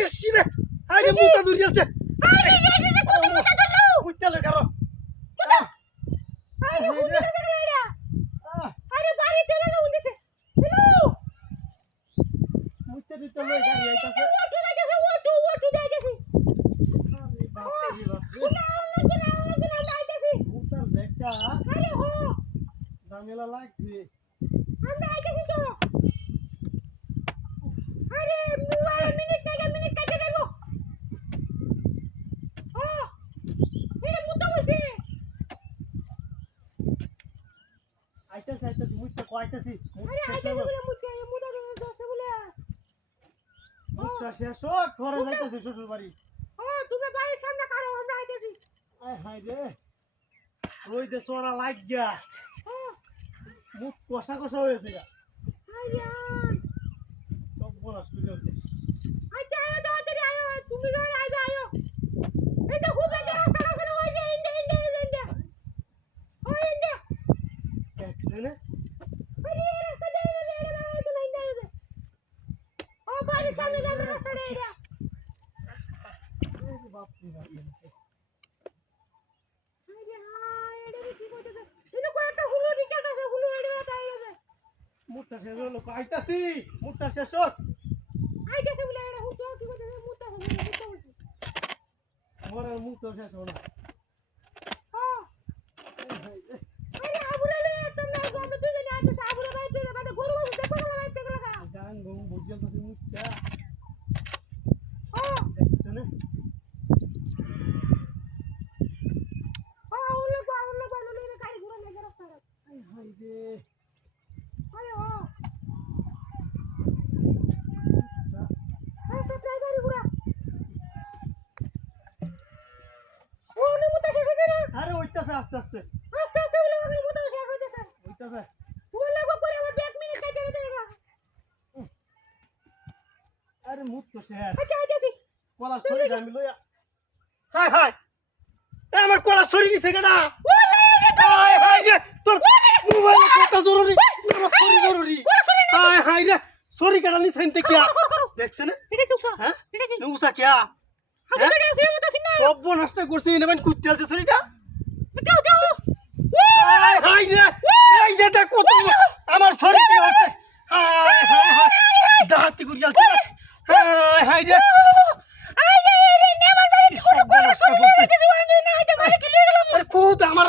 ইস রে আরে মুতা দূরে আছে আরে এই যে কত মুতা ধরলো উঠতে কারো আরে হুন্ডা ধরে রে আরে বাড়ি চলে যাও উন্দিতে হ্যালো মুতে দিতে লই গাড়ি আইতাছে ওটু যাইতেছে ওটু যাইতেছে আরে বাপ রে আইতেছি মুতার দেখা আরে হো ঝামেলা লাগছে আমরা আইতেছি তো আরে মিনিট থেকে মিনিট কাটে দেব ও এটা মুতা বসে আইতাছে মুতে কয়তাছি আরে আইতেছে বলে মুতা দছে বলে মুতা শেষ হোক ঘরে যাইতাছে শ্বশুর বাড়ি ও তুমি বাড়ির সামনে কারো আমরা আইতেছি আয় হায় রে ওই যে সোনা লাগ গিয়া ও মুখ কষা কষা হয়েছে গা আরে সব বলাস করে হচ্ছে আচ্ছা আয়ো তাড়াতাড়ি আয়ো তুমি যখন আইবে আয়ো এটা খুব একটা রাস্তা আছে ওই যে ইন্ডিয়া ও ইন্ডিয়া দেখছে না আরে রাস্তা দিয়ে এটা ইন্ডিয়া ও বাড়ির সামনে যাবে রাস্তা দিয়ে এই বাপ রে বাপ আরে হায় এটা কি করতেছে এটা কয়টা হুলু রিচার্জ আছে হুলু এড়ে তাই আছে মুখটা শেষ হলো আইতাছি মুখটা শেষ হোক আইতেছে বলে এটা হুলু কি করতেছে মুতা বলছে আমার আর মুখ তো শেষ হলো না হ্যাঁ আরে আবুরা রে তোমরা গন্ধ তুই জানি আইতেছে আবুরা ভাই তুই মানে গরু বসে দেখো না রাইতে গেলা গান গম বুঝিয়ে তো মুখটা হ্যাঁ দেখছে না ওলে গাড়ি ঘোড়া লাগে রাস্তা আয় হায় রে আরে ও আরে সব গাড়ি ঘোড়া ওলে মুতা শেষ হয়ে না আরে ওইটাছে আস্তে আস্তে আস্তে আস্তে বলে ওলে মুতা শেষ হয়ে যাচ্ছে ওইটাছে ওলে গো করে আমার 1 মিনিট কাটে দেবে আরে মুখ তো শেষ আচ্ছা আইতেছি কলা সরি আমি লইয়া হায় হায় এ আমার কলা সরি নিছে কেডা হায় হায় রে তোর মোবাইল কত জরুরি আমার সরি জরুরি হায় হায় রে সরি কেডা নিছে এনতে কিয়া দেখছ না এটা কি উসা হ্যাঁ এটা কি নুসা কিয়া আগে এটা সে মুতা সিনা সব নষ্ট করছে এনে কুত্তে আছে সরিটা দাও দাও হায় হায় রে এই যে দেখ কত আমার সরি কি হচ্ছে হায় হায় হায় দাঁতি করি আছে হায় হায় রে আইরে রে নেমান ধরে ছোট করে সরি নিতে দিওয়ানি না এটা মারে কি লয়ে গেল আরে খুদ আমার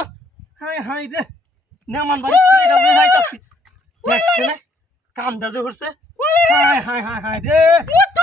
হায় হায় রে নেমান বাড়ি ছুরিটা লয়ে যাইতাছি দেখছ না কামটা যে হচ্ছে হায় হায় হায় হায় রে মুতা